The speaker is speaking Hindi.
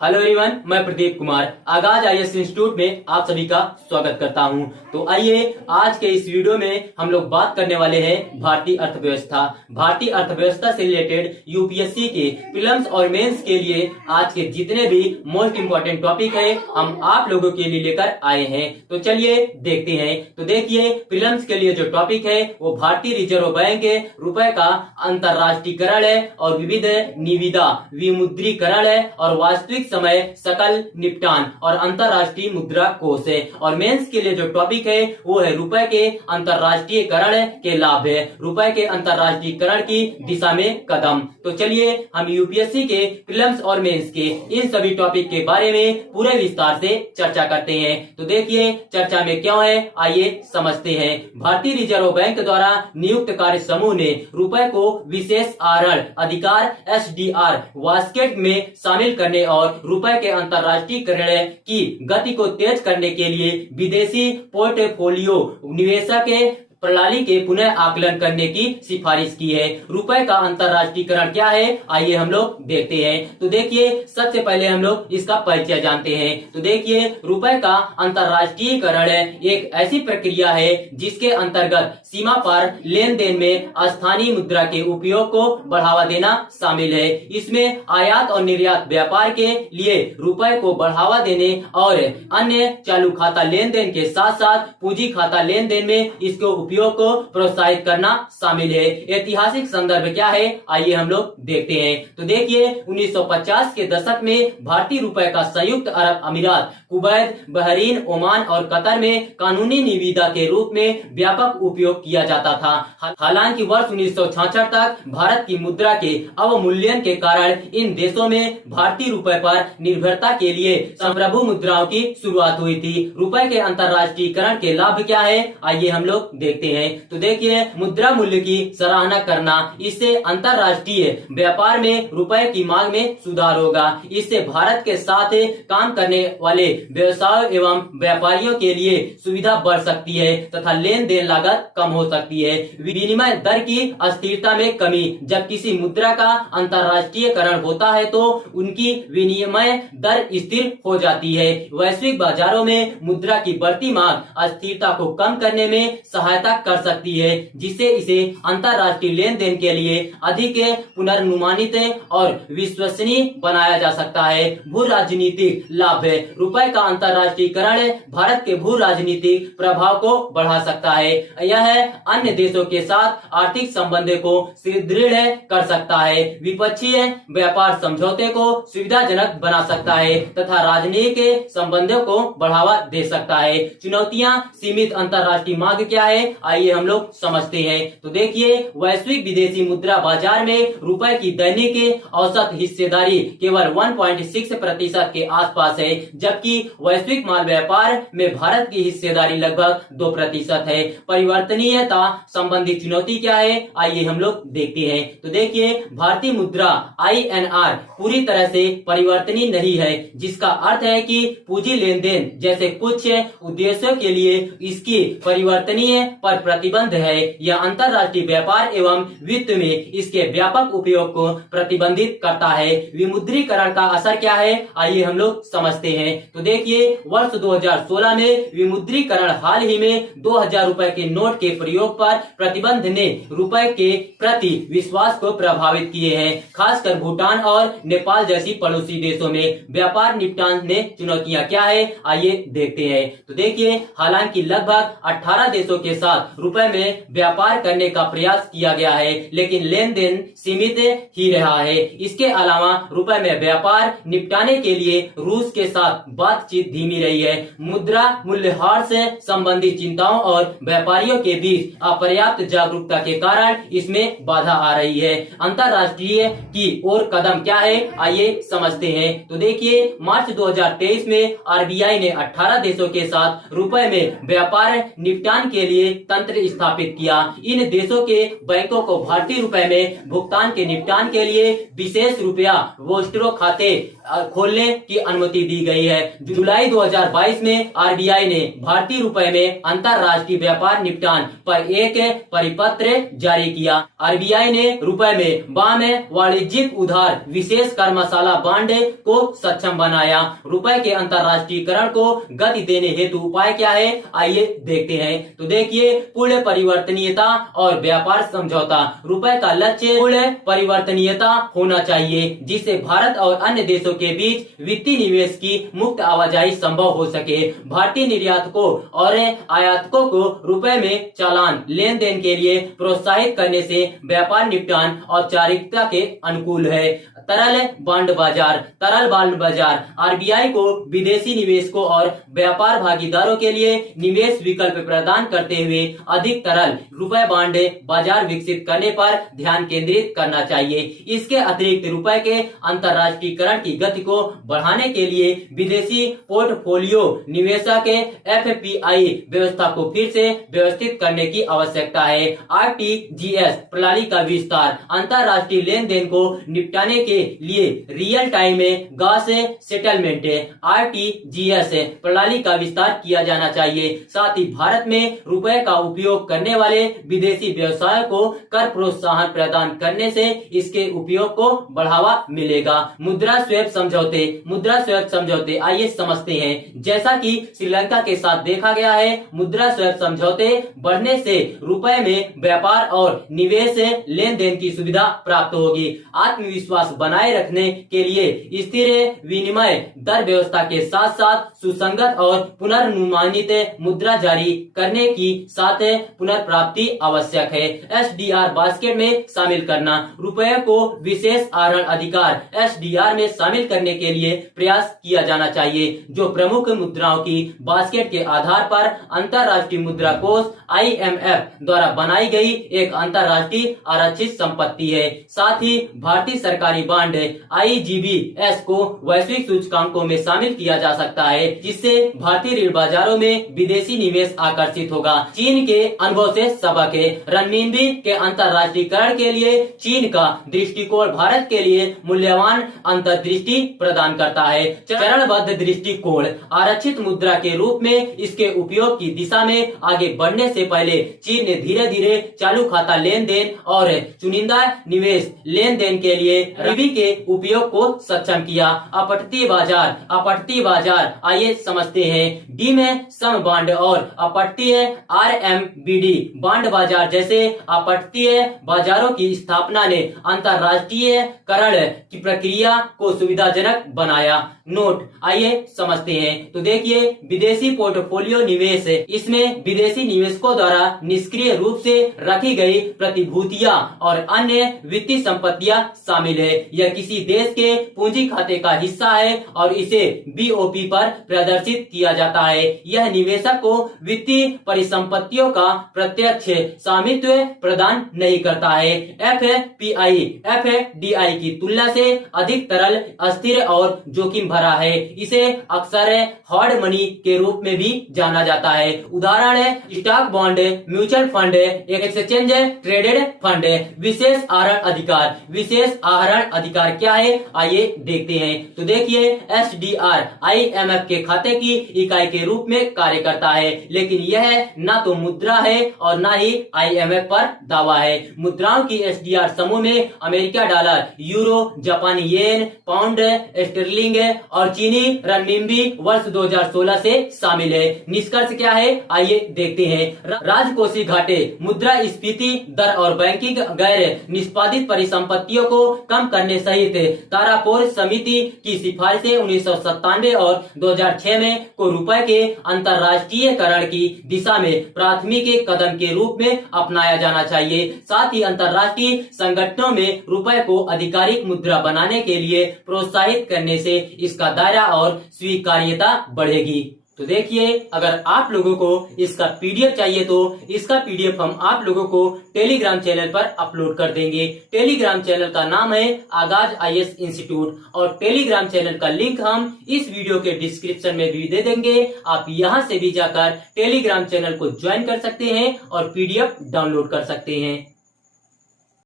हेलो एवरीवन, मैं प्रदीप कुमार आगाज आईएएस इंस्टीट्यूट में आप सभी का स्वागत करता हूं। तो आइए आज के इस वीडियो में हम लोग बात करने वाले हैं भारतीय अर्थव्यवस्था। भारतीय अर्थव्यवस्था से रिलेटेड यूपीएससी के प्रीलिम्स और मेंस के लिए आज के जितने भी मोस्ट इंपोर्टेंट टॉपिक है हम आप लोगों के लिए लेकर आए हैं। तो चलिए देखते हैं। तो देखिए, प्रीलिम्स के लिए जो टॉपिक है वो भारतीय रिजर्व बैंक के रुपए का अंतरराष्ट्रीयकरण है और विविध निविदा विमुद्रीकरण है और वास्तविक समय सकल निपटान और अंतरराष्ट्रीय मुद्रा कोष है। और मेंस के लिए जो टॉपिक है वो है रुपए के अंतरराष्ट्रीयकरण के लाभ है, रुपए के अंतरराष्ट्रीयकरण की दिशा में कदम। तो चलिए हम यूपीएससी के प्रीलिम्स और मेंस के इन सभी टॉपिक के बारे में पूरे विस्तार से चर्चा करते हैं। तो देखिए चर्चा में क्यों है, आइए समझते हैं। भारतीय रिजर्व बैंक द्वारा नियुक्त कार्य समूह ने रुपए को विशेष आहरण अधिकार एसडीआर बास्केट में शामिल करने और रुपए के अंतरराष्ट्रीयकरण की गति को तेज करने के लिए विदेशी पोर्टफोलियो निवेशक के प्रणाली के पुनः आकलन करने की सिफारिश की है। रुपए का अंतरराष्ट्रीयकरण क्या है, आइए हम लोग देखते हैं। तो देखिए सबसे पहले हम लोग इसका परिचय जानते हैं। तो देखिए रुपए का अंतरराष्ट्रीयकरण एक ऐसी प्रक्रिया है जिसके अंतर्गत सीमा पार लेन देन में स्थानीय मुद्रा के उपयोग को बढ़ावा देना शामिल है। इसमें आयात और निर्यात व्यापार के लिए रुपए को बढ़ावा देने और अन्य चालू खाता लेन देन के साथ साथ पूंजी खाता लेन देन में इसको उपयोग को प्रोत्साहित करना शामिल है। ऐतिहासिक संदर्भ क्या है, आइए हम लोग देखते हैं। तो देखिए 1950 के दशक में भारतीय रुपए का संयुक्त अरब अमीरात, कुवैत, बहरीन, ओमान और कतर में कानूनी निविदा के रूप में व्यापक उपयोग किया जाता था। हालांकि वर्ष 1966 तक भारत की मुद्रा के अवमूल्यन के कारण इन देशों में भारतीय रुपए पर निर्भरता के लिए संप्रभु मुद्राओं की शुरुआत हुई थी। रुपए के अंतरराष्ट्रीयकरण के लाभ क्या है, आइए हम लोग देखते हैं। तो देखिए मुद्रा मूल्य की सराहना करना, इससे अंतरराष्ट्रीय व्यापार में रुपए की मांग में सुधार होगा। इससे भारत के साथ काम करने वाले व्यवसाय एवं व्यापारियों के लिए सुविधा बढ़ सकती है तथा लेन देन लागत कम हो सकती है। विनिमय दर की अस्थिरता में कमी, जब किसी मुद्रा का अंतरराष्ट्रीयकरण होता है तो उनकी विनिमय दर स्थिर हो जाती है। वैश्विक बाजारों में मुद्रा की बढ़ती मांग अस्थिरता को कम करने में सहायता कर सकती है, जिससे इसे अंतरराष्ट्रीय लेन देन के लिए अधिक पुनर्नुमानित और विश्वसनीय बनाया जा सकता है। भू राजनीतिक लाभ है, रुपए का अंतरराष्ट्रीयकरण भारत के भू राजनीतिक प्रभाव को बढ़ा सकता है। यह अन्य देशों के साथ आर्थिक संबंध को सुदृढ़ कर सकता है, विपक्षीय व्यापार समझौते को सुविधाजनक बना सकता है तथा राजनीतिक संबंधों को बढ़ावा दे सकता है। चुनौतियां, सीमित अंतरराष्ट्रीय मांग क्या है, आइए हम लोग समझते हैं। तो देखिए वैश्विक विदेशी मुद्रा बाजार में रुपए की दैनिक औसत हिस्सेदारी केवल 1.6% के आसपास है, जबकि वैश्विक माल व्यापार में भारत की हिस्सेदारी लगभग 2% है। परिवर्तनीयता संबंधी चुनौती क्या है, आइए हम लोग देखते हैं। तो देखिए भारतीय मुद्रा INR पूरी तरह से परिवर्तनीय नहीं है, जिसका अर्थ है कि पूंजी लेन देन जैसे कुछ उद्देश्यों के लिए इसकी परिवर्तनीय पर प्रतिबंध है। यह अंतरराष्ट्रीय व्यापार एवं वित्त में इसके व्यापक उपयोग को प्रतिबंधित करता है। विमुद्रीकरण का असर क्या है, आइए हम लोग समझते हैं। तो देखिए वर्ष 2016 में विमुद्रीकरण हाल ही में 2000 रुपए के नोट के प्रयोग पर प्रतिबंध ने रुपए के प्रति विश्वास को प्रभावित किए हैं। खासकर भूटान और नेपाल जैसी पड़ोसी देशों में व्यापार निपटान में चुनौतियां क्या है, आइए देखते हैं। तो देखिए हालांकि लगभग 18 देशों के साथ रुपए में व्यापार करने का प्रयास किया गया है, लेकिन लेन देन सीमित ही रहा है। इसके अलावा रुपए में व्यापार निपटाने के लिए रूस के साथ बातचीत धीमी रही है। मुद्रा मूल्यह्रास से संबंधित चिंताओं और व्यापारियों के बीच अपर्याप्त जागरूकता के कारण इसमें बाधा आ रही है। अंतरराष्ट्रीय की ओर कदम क्या है, आइए समझते हैं। तो देखिए मार्च 2023 में आरबीआई ने 18 देशों के साथ रुपए में व्यापार निपटान के लिए तंत्र स्थापित किया। इन देशों के बैंकों को भारतीय रुपए में भुगतान के निपटान के लिए विशेष रुपया वोस्ट्रो खाते खोलने की अनुमति दी गई है। जुलाई 2022 में आरबीआई ने भारतीय रुपए में अंतरराष्ट्रीय व्यापार निपटान पर एक परिपत्र जारी किया। आरबीआई ने रुपए में वाम वाणिज्यिक उधार विशेष कर मसाला बांड को सक्षम बनाया। रुपए के अंतरराष्ट्रीयकरण को गति देने हेतु उपाय क्या है, आइए देखते हैं। तो देखिए, पूर्ण परिवर्तनीयता और व्यापार समझौता। रुपए का लक्ष्य पूर्ण परिवर्तनीयता होना चाहिए, जिससे भारत और अन्य देशों के बीच वित्तीय निवेश की मुक्त आवाजाही संभव हो सके। भारतीय निर्यातकों और आयातकों को रुपए में चालान लेन देन के लिए प्रोत्साहित करने से व्यापार निपटान औपचारिकता के अनुकूल है। तरल बांड बाजार आरबीआई को विदेशी निवेशकों और व्यापार भागीदारों के लिए निवेश विकल्प प्रदान करते हुए अधिक तरल रुपए बांड बाजार विकसित करने पर ध्यान केंद्रित करना चाहिए। इसके अतिरिक्त रुपए के अंतरराष्ट्रीयकरण की गति को बढ़ाने के लिए विदेशी पोर्टफोलियो निवेशक एफपीआई व्यवस्था को फिर से व्यवस्थित करने की आवश्यकता है। आरटीजीएस प्रणाली का विस्तार अंतरराष्ट्रीय लेन देन को निपटाने के लिए रियल टाइम में ग्रॉस सेटलमेंट आरटीजीएस प्रणाली का विस्तार किया जाना चाहिए। साथ ही भारत में रुपए का उपयोग करने वाले विदेशी व्यवसायों को कर प्रोत्साहन प्रदान करने से इसके उपयोग को बढ़ावा मिलेगा। मुद्रा स्वैप समझौते आइए समझते हैं। जैसा कि श्रीलंका के साथ देखा गया है, मुद्रा स्वैप समझौते बढ़ने से रुपए में व्यापार और निवेश लेन देन की सुविधा प्राप्त होगी। आत्मविश्वास बनाए रखने के लिए स्थिर विनिमय दर व्यवस्था के साथ साथ सुसंगत और पुनर्नुमानित मुद्रा जारी करने की साथ पुनर्प्राप्ति आवश्यक है। एसडीआर बास्केट में शामिल करना। रुपए को विशेष आहरण अधिकार एसडीआर में शामिल करने के लिए प्रयास किया जाना चाहिए, जो प्रमुख मुद्राओं की बास्केट के आधार पर अंतरराष्ट्रीय मुद्रा कोष आईएमएफ द्वारा बनाई गई एक अंतरराष्ट्रीय आरक्षित संपत्ति है। साथ ही भारतीय सरकारी बांड आईजीबीएस को वैश्विक सूचकांकों में शामिल किया जा सकता है, जिससे भारतीय ऋण बाजारों में विदेशी निवेश आकर्षित होगा। चीन के अनुभव से सबक है। renminbi के अंतरराष्ट्रीयकरण के लिए चीन का दृष्टिकोण भारत के लिए मूल्यवान अंतर्दृष्टि प्रदान करता है। चरणबद्ध दृष्टिकोण आरक्षित मुद्रा के रूप में इसके उपयोग की दिशा में आगे बढ़ने से पहले चीन ने धीरे धीरे चालू खाता लेन देन और चुनिंदा निवेश लेन देन के लिए renminbi के उपयोग को सक्षम किया। अपतटीय बाजार आइए समझते हैं। डी में सम बांड और अपतटीय आरएमबीडी बांड बाजार जैसे अपतटीय बाजारों की स्थापना ने अंतरराष्ट्रीयकरण की प्रक्रिया को सुविधाजनक बनाया। नोट आइए समझते हैं। तो देखिए, विदेशी पोर्टफोलियो निवेश, इसमें विदेशी निवेशकों द्वारा निष्क्रिय रूप से रखी गई प्रतिभूतियां और अन्य वित्तीय संपत्तियां शामिल है। यह किसी देश के पूंजी खाते का हिस्सा है और इसे बीओपी पर प्रदर्शित किया जाता है। यह निवेशक को वित्तीय परिसंपत्तियों का प्रत्यक्ष स्वामित्व प्रदान नहीं करता है। एफडीआई की तुलना से अधिक तरल, अस्थिर और जोखिम भरा है। इसे अक्सर हार्ड मनी के रूप में भी जाना जाता है। उदाहरण है stock, bond, mutual fund, exchange traded fund. विशेष आहरण अधिकार क्या है, आइए देखते हैं। तो देखिए, एसडीआर आईएमएफ के खाते की इकाई के रूप में कार्य करता है, लेकिन यह न तो मुद्रा है और न ही आईएमएफ पर दावा है। मुद्राओं की एसडीआर समूह में अमेरिका डॉलर, यूरो, जापानी येन, पाउंड स्टर्लिंग और चीनी renminbi वर्ष 2016 से शामिल है। निष्कर्ष क्या है, आइए देखते हैं। राजकोषीय घाटे, मुद्रास्फीति दर और बैंकिंग गैर निष्पादित परिसंपत्तियों को कम करने सहित तारापोर समिति की सिफारिशें 1997 और 2006 में को रुपए के अंतरराष्ट्रीयकरण की दिशा में प्राथमिक कदम के रूप में अपनाया जाना चाहिए। साथ ही अंतरराष्ट्रीय संगठनों में रुपए को आधिकारिक मुद्रा बनाने के लिए प्रोत्साहित करने से इसका दायरा और स्वीकार्यता बढ़ेगी। तो देखिए, अगर आप लोगों को इसका पीडीएफ चाहिए तो इसका पीडीएफ हम आप लोगों को टेलीग्राम चैनल पर अपलोड कर देंगे। टेलीग्राम चैनल का नाम है आगाज आईएएस इंस्टीट्यूट और टेलीग्राम चैनल का लिंक हम इस वीडियो के डिस्क्रिप्शन में भी दे देंगे। आप यहां से भी जाकर टेलीग्राम चैनल को ज्वाइन कर सकते हैं और पीडीएफ डाउनलोड कर सकते हैं।